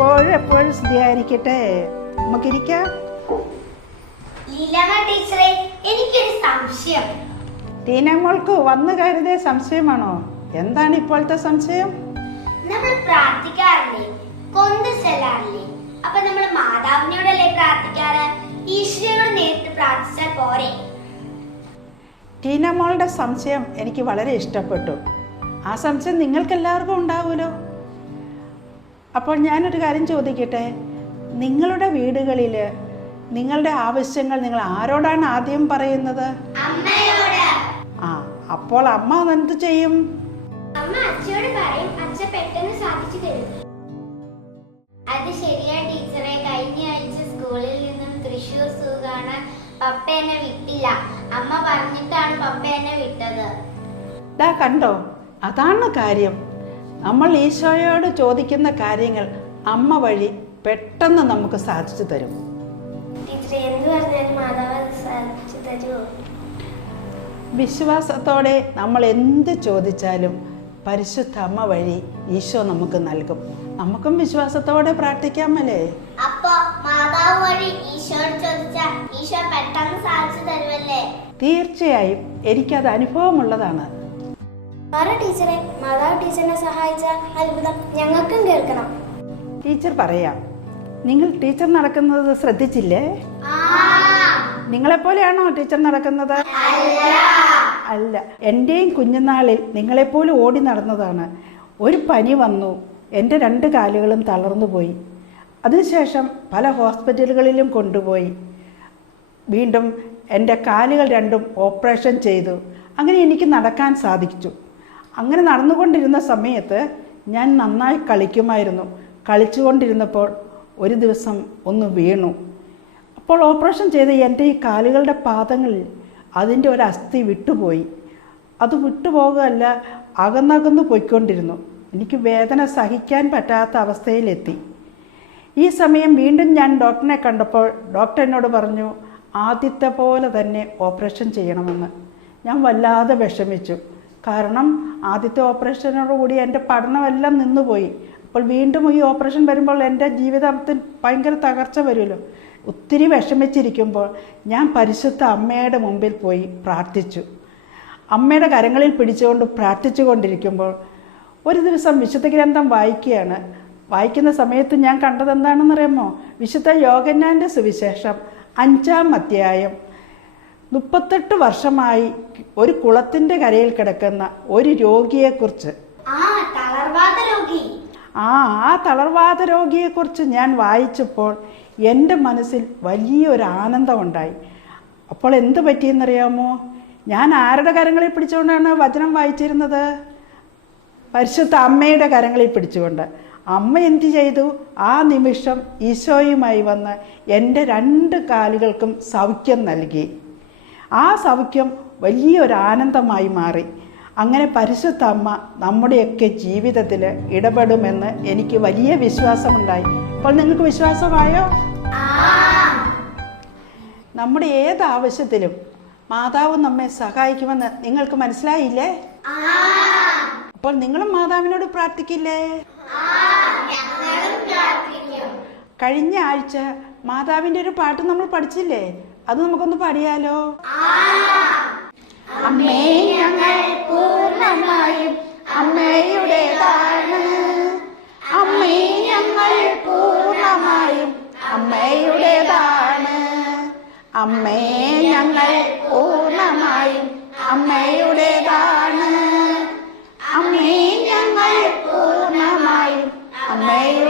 എപ്പോഴും എപ്പോഴും സ്തുതിയായിരിക്കട്ടെ. നമുക്കിരിക്കാം. എനിക്കൊരു സംശയം. ടീനമ്മൾക്ക് വന്നു കയറിയ സംശയമാണോ? എന്താണ് ഇപ്പോഴത്തെ സംശയം? നമ്മൾ പ്രാർത്ഥിക്കാറില്ലേ, കൊന്ത് ചെല്ലാറില്ലേ? അപ്പൊ നമ്മൾ മാതാവിനോടല്ലേ പ്രാർത്ഥിക്കാറ്? ഈശ്വരനോട് നേരിട്ട് പ്രാർത്ഥിച്ചാൽ പോരെ? ടീനമ്മളുടെ സംശയം എനിക്ക് വളരെ ഇഷ്ടപ്പെട്ടു. ആ സംശയം നിങ്ങൾക്ക് എല്ലാവർക്കും ഉണ്ടാവുമല്ലോ. അപ്പോൾ ഞാനൊരു കാര്യം ചോദിക്കട്ടെ, നിങ്ങളുടെ വീടുകളിൽ നിങ്ങളുടെ ആവശ്യങ്ങൾ നിങ്ങൾ ആരോടാണ് ആദ്യം പറയുന്നത്? അപ്പോൾ അമ്മ എന്ത് ചെയ്യും? അമ്മ അച്ഛനോട് പറയും, അച്ഛൻ പെട്ടെന്ന് സാധിച്ചു തരും. അത് ശരിയാ ടീച്ചറെ. കഴിഞ്ഞ ആഴ്ച സ്കൂളിൽ നിന്നും തൃശ്ശൂർ സൂ കാണാൻ പപ്പ എന്നെ വിട്ടില്ല. അമ്മ പറഞ്ഞിട്ടാണ് പപ്പ എന്നെ വിട്ടത്. കണ്ടോ, അതാണ് കാര്യം. നമ്മൾ ഈശോയോട് ചോദിക്കുന്ന കാര്യങ്ങൾ അമ്മ വഴി പെട്ടെന്ന് നമുക്ക് സാധിച്ചു തരും. വിശ്വാസത്തോടെ നമ്മൾ എന്ത് ചോദിച്ചാലും പരിശുദ്ധ അമ്മ വഴി ഈശോ നമുക്ക് നൽകും. നമുക്കും വിശ്വാസത്തോടെ പ്രാർത്ഥിക്കാമല്ലേ? തീർച്ചയായും എനിക്കത് അനുഭവമുള്ളതാണ്. ടീച്ചറെ, മാതാവ് ടീച്ചറിനെ സഹായിച്ച അത്ഭുതം ഞങ്ങൾക്കും കേൾക്കണം. ടീച്ചർ പറയാം. നിങ്ങൾ ടീച്ചർ നടക്കുന്നത് ശ്രദ്ധിച്ചില്ലേ? നിങ്ങളെപ്പോലെയാണോ ടീച്ചർ നടക്കുന്നത്? അല്ല, എൻ്റെയും കുഞ്ഞുനാളിൽ നിങ്ങളെപ്പോലെ ഓടി നടന്നതാണ്. ഒരു പനി വന്നു, എൻ്റെ 2 കാലുകളും തളർന്നു പോയി. അതിനുശേഷം പല ഹോസ്പിറ്റലുകളിലും കൊണ്ടുപോയി. വീണ്ടും എൻ്റെ കാലുകൾ 2ഉം ഓപ്പറേഷൻ ചെയ്തു. അങ്ങനെ എനിക്ക് നടക്കാൻ സാധിച്ചു. അങ്ങനെ നടന്നുകൊണ്ടിരുന്ന സമയത്ത് ഞാൻ നന്നായി കളിക്കുമായിരുന്നു. കളിച്ചുകൊണ്ടിരുന്നപ്പോൾ ഒരു ദിവസം ഒന്ന് വീണു. അപ്പോൾ ഓപ്പറേഷൻ ചെയ്ത് എൻ്റെ ഈ കാലുകളുടെ പാദങ്ങളിൽ അതിൻ്റെ ഒരു അസ്ഥി വിട്ടുപോയി. അത് വിട്ടുപോകുകയല്ല, അകന്നകന്നു പോയിക്കൊണ്ടിരുന്നു. എനിക്ക് വേദന സഹിക്കാൻ പറ്റാത്ത അവസ്ഥയിലെത്തി. ഈ സമയം വീണ്ടും ഞാൻ ഡോക്ടറിനെ കണ്ടപ്പോൾ ഡോക്ടർ എന്നോട് പറഞ്ഞു, ആദ്യത്തെ പോലെ തന്നെ ഓപ്പറേഷൻ ചെയ്യണമെന്ന്. ഞാൻ വല്ലാതെ വിഷമിച്ചു. കാരണം ആദ്യത്തെ ഓപ്പറേഷനോടുകൂടി എൻ്റെ പഠനമെല്ലാം നിന്നുപോയി. അപ്പോൾ വീണ്ടും ഈ ഓപ്പറേഷൻ വരുമ്പോൾ എൻ്റെ ജീവിതത്തിൽ ഭയങ്കര തകർച്ച വരുമല്ലോ. ഒത്തിരി വിഷമിച്ചിരിക്കുമ്പോൾ ഞാൻ പരിശുദ്ധ അമ്മയുടെ മുമ്പിൽ പോയി പ്രാർത്ഥിച്ചു. അമ്മയുടെ കരങ്ങളിൽ പിടിച്ചുകൊണ്ട് പ്രാർത്ഥിച്ചു കൊണ്ടിരിക്കുമ്പോൾ ഒരു ദിവസം വിശുദ്ധ ഗ്രന്ഥം വായിക്കുകയാണ്. വായിക്കുന്ന സമയത്ത് ഞാൻ കണ്ടത് എന്താണെന്നറിയാമോ? വിശുദ്ധ യോഹന്നാൻ്റെ സുവിശേഷം 5-ാം അധ്യായം 38 വർഷമായി ഒരു കുളത്തിൻ്റെ കരയിൽ കിടക്കുന്ന ഒരു രോഗിയെക്കുറിച്ച്. ആ തളർവാദ രോഗിയെക്കുറിച്ച് ഞാൻ വായിച്ചപ്പോൾ എൻ്റെ മനസ്സിൽ വലിയൊരു ആനന്ദമുണ്ടായി. അപ്പോൾ എന്ത് പറ്റിയെന്നറിയാമോ? ഞാൻ ആരുടെ കരങ്ങളിൽ പിടിച്ചുകൊണ്ടാണ് വചനം വായിച്ചിരുന്നത്? പരിശുദ്ധ അമ്മയുടെ കരങ്ങളിൽ പിടിച്ചുകൊണ്ട്. അമ്മ എന്ത് ചെയ്തു? ആ നിമിഷം ഈശോയുമായി വന്ന് എൻ്റെ 2 കാലുകൾക്കും സൗഖ്യം നൽകി. ആ സൗഖ്യം വലിയൊരു ആനന്ദമായി മാറി. അങ്ങനെ പരിശുദ്ധ അമ്മ നമ്മുടെയൊക്കെ ജീവിതത്തിൽ ഇടപെടുമെന്ന് എനിക്ക് വലിയ വിശ്വാസമുണ്ടായി. അപ്പോൾ നിങ്ങൾക്ക് വിശ്വാസമായോ? നമ്മുടെ ഏത് ആവശ്യത്തിലും മാതാവ് നമ്മെ സഹായിക്കുമെന്ന് നിങ്ങൾക്ക് മനസ്സിലായില്ലേ? അപ്പോൾ നിങ്ങളും മാതാവിനോട് പ്രാർത്ഥിക്കില്ലേ? കഴിഞ്ഞ ആഴ്ച മാതാവിൻ്റെ ഒരു പാട്ട് നമ്മൾ പഠിച്ചില്ലേ? അത് നമുക്കൊന്ന് പാടിയാലോ? അമ്മേ, ഞങ്ങൾ പൂർണ്ണമായും അമ്മയുടേതാണ്. അമ്മേ, ഞങ്ങൾ പൂർണ്ണമായും അമ്മയുടേതാണ്. അമ്മേ, ഞങ്ങൾ പൂർണ്ണമായും അമ്മയുടേതാണ്. അമ്മേ, ഞങ്ങൾ പൂർണ്ണമായും അമ്മയുടെ